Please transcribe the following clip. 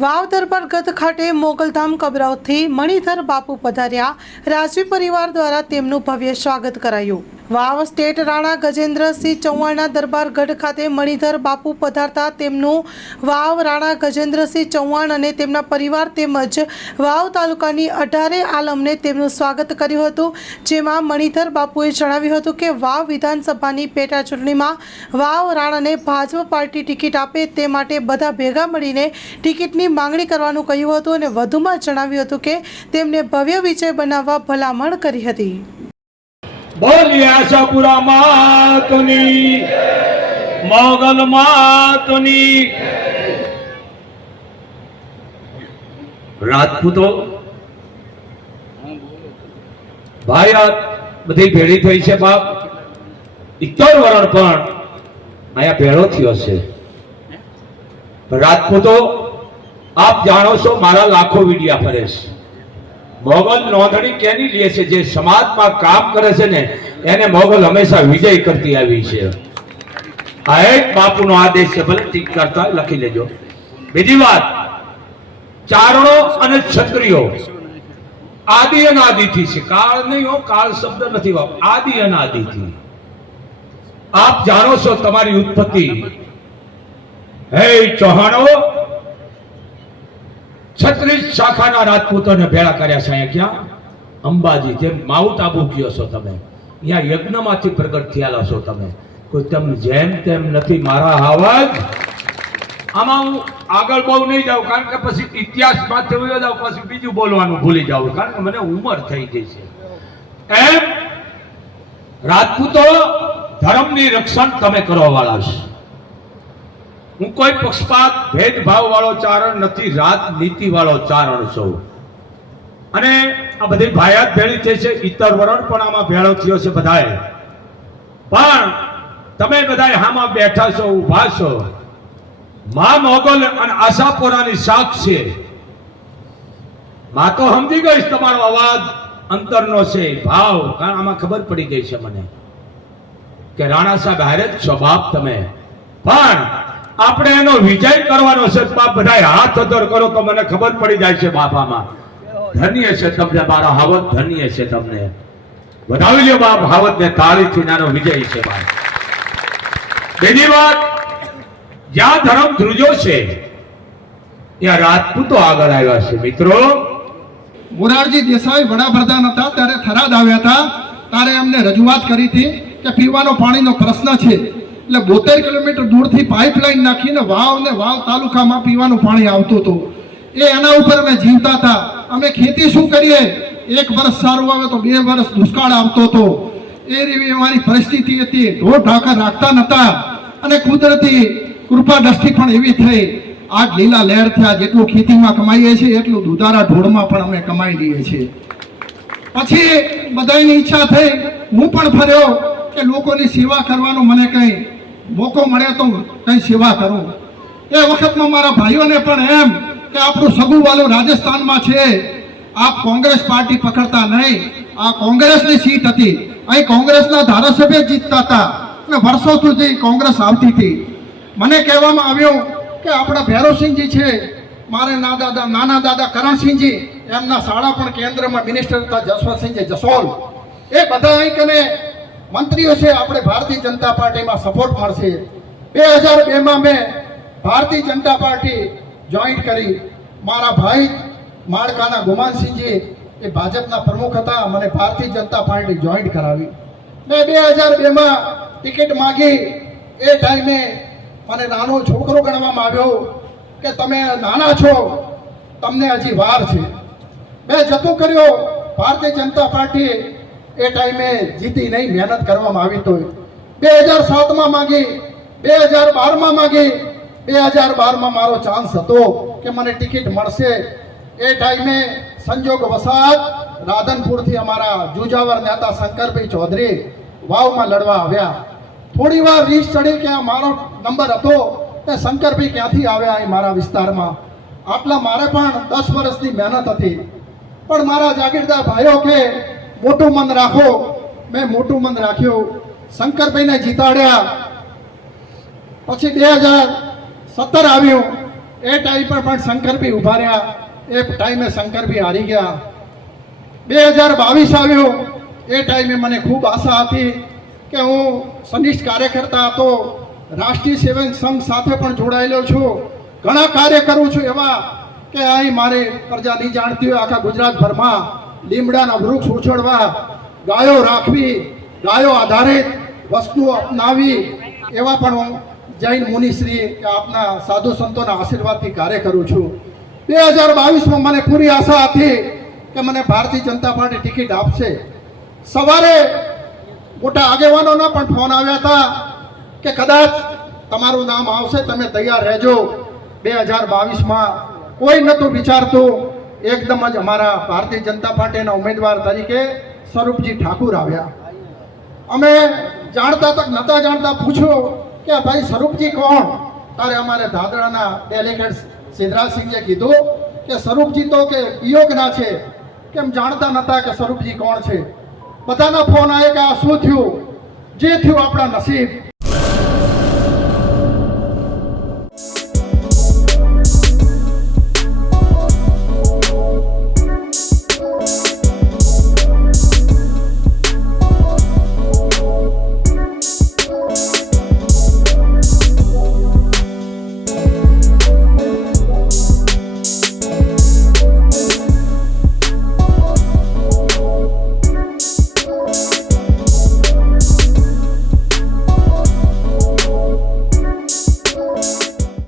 વાવ પર ગત ખાતે મોગલધામ કબરાઉથી મણિધર બાપુ પધાર્યા. રાજવી પરિવાર દ્વારા તેમનું ભવ્ય સ્વાગત કરાયું. વાવ સ્ટેટ રાણા ગજેન્દ્રસિંહ ચૌહાણના દરબાર ગઢ ખાતે મણિધર બાપુ પધારતા તેમનું વાવ રાણા ગજેન્દ્રસિંહ ચૌહાણ અને તેમના પરિવાર તેમજ વાવ તાલુકાની અઢારે આલમને તેમનું સ્વાગત કર્યું હતું. જેમાં મણિધર બાપુએ જણાવ્યું હતું કે વાવ વિધાનસભાની પેટા ચૂંટણીમાં વાવ રાણાને ભાજપ પાર્ટી ટિકિટ આપે તે માટે બધા ભેગા મળીને ટિકિટની માંગણી કરવાનું કહ્યું હતું અને વધુમાં જણાવ્યું હતું કે તેમને ભવ્ય વિજય બનાવવા ભલામણ કરી હતી. બોલી આશાપુરા માતની, મોગલ માતની. રાજપૂતો, ભાઈ આ બધી ભેળી થઈ છે બાપ. ઇત્તર વરણ પણ અહીંયા ભેળો થયો છે. રાજપૂતો, આપ જાણો છો મારા લાખો વિડિયા ફરે છે મોગલ નોંધણી કેની લે છે? જે સમાજમાં કામ કરે છે ને, એને મોગલ હંમેશા વિજય કરતી આવી છે. આ એક બાપુનો આદેશ છે, ભલે ટીક કરતા લખી લેજો. બીજી વાત, ચારણો અને ક્ષત્રિયો આદિ અનાદિથી છે. કાળ નહીં હો, કાળ શબ્દ નથી વાપ, આદિ અનાદિથી. આપ જાણો છો તમારી ઉત્પત્તિ. હે ચૌહાણો છત્રીસ શાખાના રાજપૂતોને ભેળા કર્યા છે અહીંયા ક્યાં? અંબાજી જેમ માઉન્ટ આબુ ગયો છો તમે. અહીંયા યજ્ઞમાંથી પ્રગટ થયેલા છો તમે. કોઈ તમને જેમ તેમ નથી મારા હાવજ આમાં હું આગળ બહુ નહીં જાઉં, કારણ કે પછી ઇતિહાસમાંથી માથે પછી બીજું બોલવાનું ભૂલી જાઉં, કારણ કે મને ઉંમર થઈ ગઈ છે. એમ, રાજપૂતો, ધર્મની રક્ષણ તમે કરવા વાળા છો. હું કોઈ પક્ષપાત ભેદભાવ વાળો ચારણ નથી રાજનીતિ વાળો ચારણ છું. અને આ બધી ભાયાત ભેળી થઈ છે ઇતર વરણ પણ આમાં ભેળો થયો છે બધાએ. પણ તમે બધાએ હામાં બેઠા છો, ઊભા છો. મા મોગલ અને આશાપોરાની સાક્ષ છે. મા તો સમજી ગઈશ તમારો અવાજ અંતરનો છે, ભાવ, કારણ આમાં ખબર પડી ગઈ છે મને. કે રાણા સાહેબ હારે જ છો બાપ તમે. પણ આપણે એનો વિજય કરવાનો છે બાપ બધા હાથ અધર કરો તો મને ખબર પડી જાય છે બાપામાં. ધન્ય છે તમને મારા હાવત, ધન્ય છે તમને. વધાવી લ્યો બાપ હાવત ને તાળીથી નાનો વિજય છે બાપ. બીજી વાત, જ્યાં ધર્મ ધ્રુજો છે, ત્યાં રાજપૂતો આગળ આવ્યા છે. મિત્રો, મોરારજી દેસાઈ વડાપ્રધાન હતા, ત્યારે થરાદ આવ્યા હતા. ત્યારે એમને રજૂઆત કરી હતી કે પીવાનો પાણીનો પ્રશ્ન છે. એટલે બોતેર કિલોમીટર દૂરથી પાઇપલાઇન નાખીને વાવ ને વાવ તાલુકામાં પીવાનું પાણી આવતું હતું. એ એના ઉપર અમે જીવતા હતા. અમે ખેતી શું કરીએ? એક વર્ષ સારું આવે તો બે વર્ષ દુષ્કાળ આવતો હતો. એ રીતે અમારી પરિસ્થિતિ હતી. ઢોર ઢાંકા રાખતા નહોતા અને કુદરતી કૃપા દ્રષ્ટિ પણ એવી થઈ. આ લીલા લહેર થયા. જેટલું ખેતીમાં કમાઈએ છીએ, એટલું દુધારા ઢોળમાં પણ અમે કમાઈ લઈએ છીએ. પછી બધાની ઈચ્છા થઈ. હું પણ ફર્યો કે લોકોની સેવા કરવાનું મને કંઈ મોકો મળે તો કંઈ સેવા કરું. એ વખતમાં મારા ભાઈઓને પણ એમ કે આપણું સગું વાલું રાજસ્થાનમાં છે. આપ કોંગ્રેસ પાર્ટી પકડતા નહીં. આ કોંગ્રેસની સીટ હતી. અહીં કોંગ્રેસના ધારાસભ્ય જીતતા હતા. અને વર્ષો સુધી કોંગ્રેસ આવતી હતી. મને કહેવામાં આવ્યું કે આપણા ભૈરવસિંહજી છે. મારે ના દાદા નાના દાદા કરણસિંહજી એમના શાળા પણ કેન્દ્રમાં મિનિસ્ટર હતા, જસવંતસિંહજી જસોલ. એ બધા અહીં કને મંત્રીઓ છે, આપણે ભારતીય જનતા પાર્ટીમાં સપોર્ટ મળશે. બે હજાર બેમાં મેં ભારતીય જનતા પાર્ટી જોઈન્ટ કરી. મારા ભાઈ માળકાના ગુમાનસિંહજી એ ભાજપના પ્રમુખ હતા, મને ભારતીય જનતા પાર્ટી જોઈન્ટ કરાવી. મેં બે હજાર બેમાં ટિકિટ માગી. એ ટાઈમે મને નાનો છોકરો ગણવામાં આવ્યો કે, તમે નાના છો, તમને હજી વાર છે. મેં જતું કર્યો. ભારતીય જનતા પાર્ટી એ ટાઈમે જીતી નહીં, મહેનત કરવામાં આવી તો બે હજાર સાતમાં માગી, બે હજાર બારમાં માગી, બે હજાર બારમાં મારો ચાન્સ હતો કે મને ટિકિટ મળશે. એ ટાઈમે સંજોગ વસાત, રાધનપુરથી અમારા જુજાવર નેતા શંકરભાઈ ચૌધરી વાવમાં લડવા આવ્યા. થોડી વાર રીસ ચડી કે મારો નંબર હતો, તે શંકરભાઈ ક્યાંથી આવ્યા એ મારા વિસ્તારમાં? આટલા મારે પણ દસ વર્ષની મહેનત હતી. પણ મારા જાગીરદાર ભાઈઓ કે મોટું મન રાખો. મેં મોટું મન રાખ્યું. શંકરભાઈને જીતાડ્યા. પછી બે હજાર સત્તર આવ્યું. એ ટાઈમ પર પણ શંકરભી ઊભા રહ્યા. એ ટાઈમે શંકરભી હારી ગયા. બે હજાર બાવીસ આવ્યું. એ ટાઈમે મને ખૂબ આશા હતી કે હું સનિષ્ઠ કાર્યકર્તા હતો. રાષ્ટ્રીય સેવન સંઘ સાથે પણ જોડાયેલો છું. ઘણા કાર્ય કરું છું એવા કે અહીં મારે પ્રજા નહીં જાણતી હોય આખા ગુજરાતભરમાં. લીમડાના વૃક્ષ ઉછળવા ગાયો રાખવી, ગાયો આધારિત વસ્તુઓ અપનાવી, એવા પણ હું જૈન મુનિશ્રી કે આપના સાધુ સંતોના આશીર્વાદથી કાર્ય કરું છું. બે હજાર બાવીસમાં મને પૂરી આશા હતી કે મને ભારતીય જનતા પાર્ટી ટિકિટ આપશે. સવારે મોટા આગેવાનોના પણ ફોન આવ્યા હતા કે કદાચ તમારું નામ આવશે, તમે તૈયાર રહેજો. બે હજાર બાવીસમાં કોઈ નહોતું વિચારતું. એકદમ જ અમારા ભારતીય જનતા પાર્ટીના ઉમેદવાર તરીકે સ્વરૂપજી ઠાકુર આવ્યા. અમે જાણતા તક નતા જાણતા પૂછ્યું કે ભાઈ સ્વરૂપજી કોણ? તારે અમારે દાદરાના ડેલિગેટ સિદ્ધરાજસિંહે કીધું કે સ્વરૂપજી તો કે વિયોગના છે. કેમ જાણતા નતા કે સ્વરૂપજી કોણ છે? બધાના ફોન આવે કે આ શું થયું? જે થયું આપણા નસીબ.